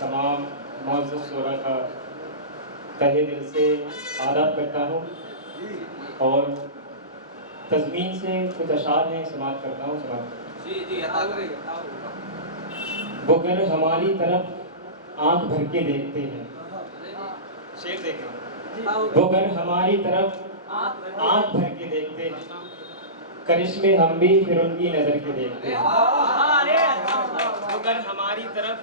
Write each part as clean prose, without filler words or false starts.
तमाम मौजूद शोरा का तहे दिल से आदाब करता हूँ और तज़मीन से कुछ अशार हैं समाप्त करता हूँ। वो अगर हमारी तरफ आंख भर के देखते हैं, शेर देखें। वो अगर हमारी तरफ आंख भर के देखते हैं, करिश्मे हम भी फिर उनकी नजर के देखते हैं। वो अगर हमारी तरफ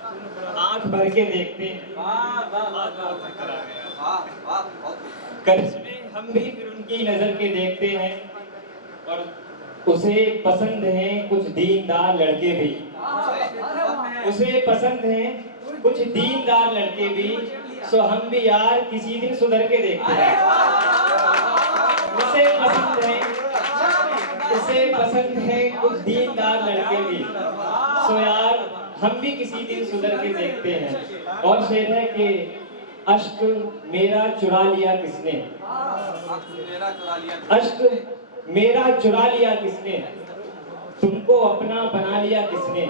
आंख भर के देखते हैं, करिश्मे हम भी फिर उनकी नजर के देखते हैं और उसे पसंद हैं कुछ दीनदार लड़के भी, उसे पसंद हैं कुछ दीनदार लड़के भी, सो हम भी यार किसी दिन सुधर के देखते हैं। उसे पसंद है, उसे पसंद है कुछ दीनदार लड़के भी, सो यार हम भी किसी दिन सुधर के देखते हैं। और शेर है कि अश्क मेरा चुरा लिया किसने, अश्क मेरा चुरा लिया किसने, तुमको अपना बना लिया किसने,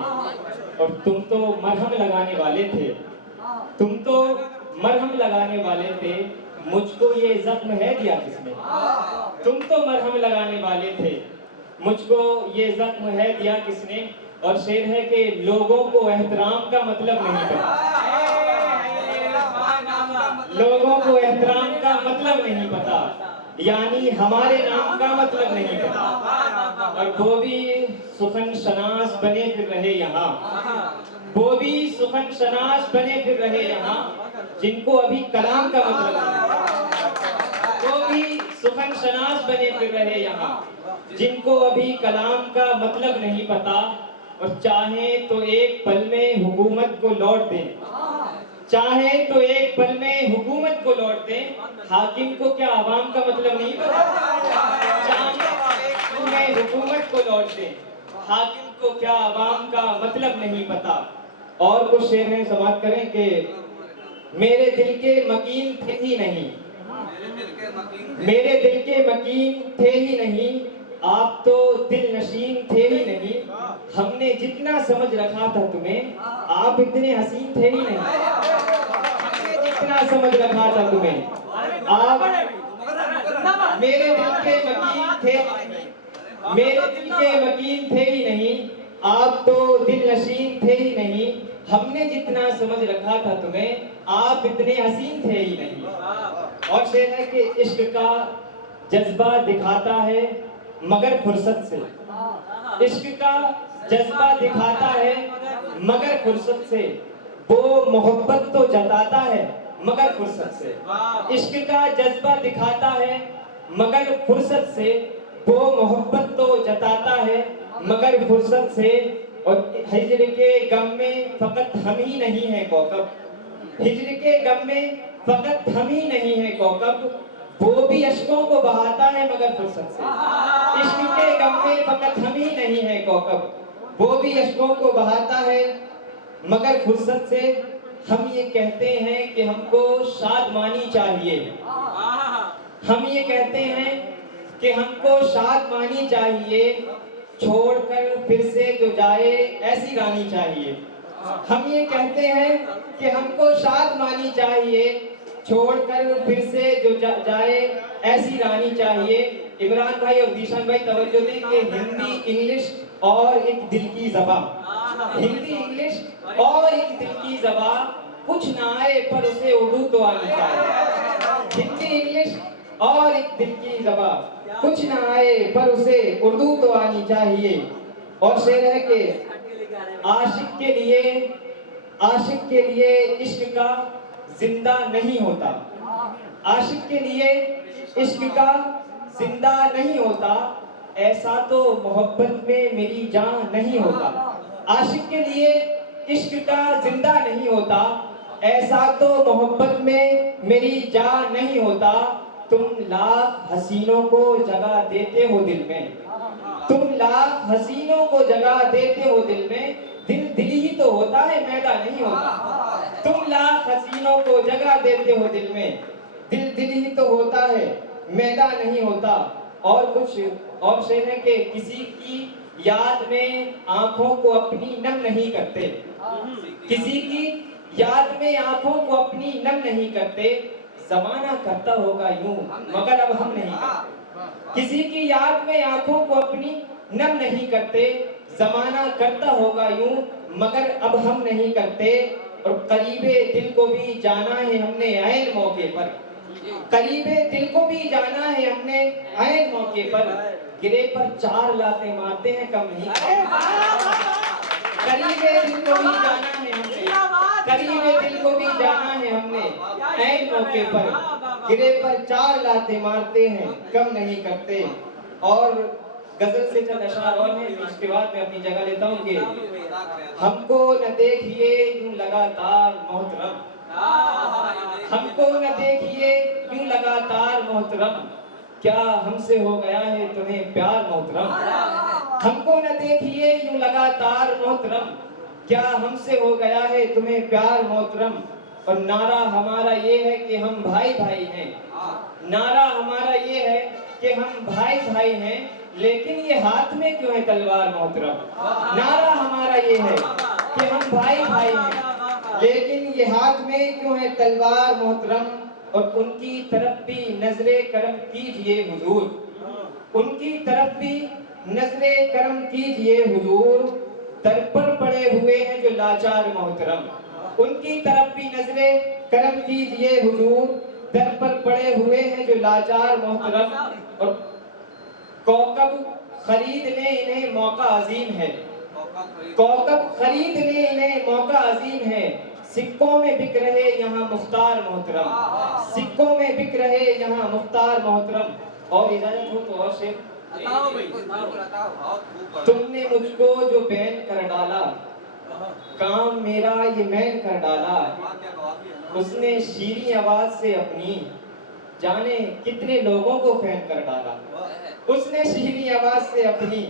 और तुम तो मरहम लगाने वाले थे, तुम तो मरहम लगाने वाले थे, मुझको ये जख्म है दिया किसने। तुम तो मरहम लगाने वाले थे, मुझको ये जख्म है दिया किसने। और शेर है कि लोगों को एहतराम का मतलब नहीं पता, लोगों को एहतराम का मतलब नहीं पता, यानी हमारे नाम का मतलब नहीं पता। और वो भी सुखन शनास बने फिर रहे यहाँ, वो भी सुखन शनास बने फिर रहे यहाँ, जिनको अभी कलाम का मतलब नहीं, वो भी सुखन शनास बने फिर रहे यहाँ, जिनको अभी कलाम का मतलब नहीं पता। और चाहे तो एक पल में हुकूमत को लौट दें, चाहे तो एक पल में हुकूमत को लौट दें, हाकिम को क्या आवाम का मतलब नहीं पता। चाहे तो एक पल में हुकूमत को लौट दें, हाकिम को क्या आवाम का मतलब नहीं पता। और कुछ शेर हैं समाप्त करें कि मेरे दिल के मकीन थे ही नहीं, मेरे दिल के मकीन थे ही नहीं, आप तो दिल नशीन थे ही नहीं, हमने जितना समझ रखा था तुम्हें, आप इतने हसीन थे ही नहीं, हमने जितना समझ रखा था तुम्हें, आप मेरे दिल के मकीन थे ही नहीं, मेरे दिल के मकीन थे ही नहीं, आप तो दिल नशीन थे ही नहीं, हमने जितना समझ रखा था तुम्हें, आप इतने हसीन थे ही नहीं। और शेर है कि इश्क का जज्बा दिखाता है मगर फुर्सत से, इश्क का जज्बा दिखाता है मगर फुर्सत से, वो मोहब्बत तो जताता है मगर फुर्सत से। इश्क का जज्बा दिखाता है मगर फुर्सत से, वो मोहब्बत तो जताता है मगर फुर्सत से। और हिज्र के गम में फकत हम ही नहीं है कौकब, हिज्र के गम में फकत हम ही नहीं है कौकब, वो भी अश्कों को बहाता है मगर फुर्सत से। इश्क के गम में फकत हम ही नहीं है कौकब, वो भी अश्कों को बहाता है मगर फुर्सत से। हम ये कहते हैं कि हमको शादमानी चाहिए, हम ये कहते हैं कि हमको शादमानी चाहिए, छोड़कर फिर से जो जाए ऐसी रानी चाहिए। हम ये कहते हैं कि हमको शादमानी चाहिए, छोड़कर फिर से जो जाए ऐसी रानी चाहिए। इमरान भाई और दीशान भाई तवज्जो दें कि हिंदी इंग्लिश और एक दिल की ज़बान, हिंदी इंग्लिश और एक दिल की ज़बान, कुछ ना आए पर उसे उर्दू तो आनी चाहिए। हिंदी इंग्लिश और एक दिल की ज़बान, कुछ ना आए पर उसे उर्दू तो आनी चाहिए। और शेर है कि आशिक के लिए, आशिक के लिए इश्क का जिंदा नहीं होता, आशिक के लिए इश्क का जिंदा नहीं होता, ऐसा तो मोहब्बत में मेरी जान नहीं होता। आशिक के लिए इश्क का जिंदा नहीं होता, ऐसा तो मोहब्बत में मेरी जान नहीं होता। तुम लाख हसीनों को जगह देते हो दिल में, तुम लाख हसीनों को जगह देते हो दिल में, दिल दिल ही तो होता है मैदा नहीं होता। तुम लाख हसीनों को जगह देते हो दिल में, दिल दिल ही तो होता है मैदा नहीं होता। और कुछ और शेर है कि किसी की याद में आंखों को अपनी नम नहीं करते, किसी की याद में आंखों को अपनी नम नहीं करते, जमाना करता होगा यूं मगर अब हम नहीं करते। किसी की याद में आंखों को अपनी नम नहीं करते, जमाना करता होगा यूं मगर अब हम नहीं करते। और करीबे दिल को भी जाना है हमने ऐन मौके पर, करीबे दिल को भी जाना है हमने ऐन मौके पर। गिरे पर 4 लाते मारते हैं कम नहीं। करीबे दिल को भी जाना है हमने, करीबे दिल को भी जाना है हमने ऐन मौके पर। गिरे पर 4 लाते मारते हैं कम नहीं करते। और गजल से चंद अशआर और हैं, उसके बाद मैं अपनी जगह लेता हूँ कि हमको न देखिए यूं लगातार मोहतरम, हमको न देखिए यूं लगातार मोहतरम, क्या हमसे हो गया है तुम्हें प्यार मोहतरम। हमको न देखिए यूं लगातार मोहतरम, क्या हमसे हो गया है तुम्हें प्यार मोहतरम। और नारा हमारा ये है कि हम भाई भाई हैं, नारा हमारा ये है कि हम भाई भाई हैं, लेकिन ये हाथ में क्यों है तलवार मोहतरम। नारा हमारा ये है कि हम भाई भाई हैं, लेकिन ये हाथ में क्यों है तलवार मोहतरम। और उनकी तरफ भी नजरे करम कीजिए हुजूर, उनकी तरफ भी नजरे करम कीजिए हुजूर, दर पर पड़े हुए हैं जो लाचार मोहतरम। उनकी तरफ भी नजरे करम कीजिए हुजूर, दर पर पड़े हुए हैं जो लाचार मोहतरम। और कौकब खरीदने इन्हें मौका अजीम है, कौकब खरीदने इन्हें मौका अजीम है, सिक्कों में बिक रहे यहाँ मुख्तार मोहतरम, सिक्कों में बिक रहे यहाँ मुख्तार मोहतरम। और इजाजत हो तो और शेर। तुमने मुझको जो बैन कर डाला, काम मेरा ये मैन कर डाला, उसने शीरी आवाज से अपनी जाने कितने लोगों को फैन कर डाला, उसने शीरी आवाज से अपनी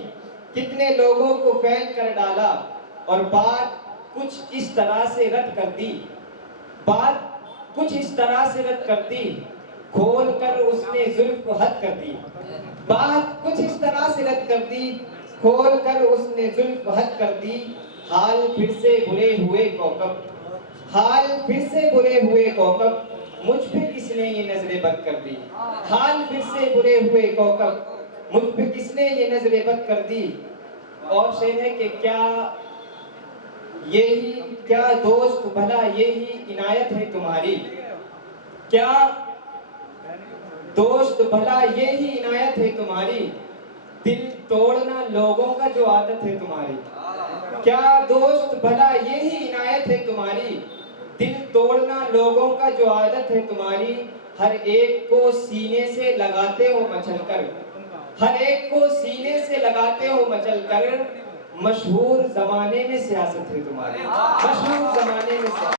कितने लोगों को फैन कर डाला। और बात कुछ इस तरह से रद्द कर दी, बात कुछ इस तरह से रद्द कर दी, खोल कर उसने जुल्फ हद कर दी। बात कुछ इस तरह से रद्द कर दी, खोल कर उसने जुल्फ हद कर दी। हाल फिर से बुरे हुए कौकब, हाल फिर से बुरे हुए कौकब, मुझ पे किसने ये नजरें बद कर दी। हाल फिर से बुरे हुए कौकब, मुझ पे किसने ये नजरें बद कर दी। और शेर है कि क्या यही, क्या दोस्त भला यही इनायत है तुम्हारी, क्या दोस्त भला यही इनायत है तुम्हारी, दिल तोड़ना लोगों का जो आदत है तुम्हारी। क्या दोस्त भला यही इनायत है तुम्हारी, दिल तोड़ना लोगों का जो आदत है तुम्हारी। हर एक को सीने से लगाते हो मचलकर, हर एक को सीने से लगाते हो मचलकर, मशहूर जमाने में सियासत है तुम्हारी, मशहूर जमाने में।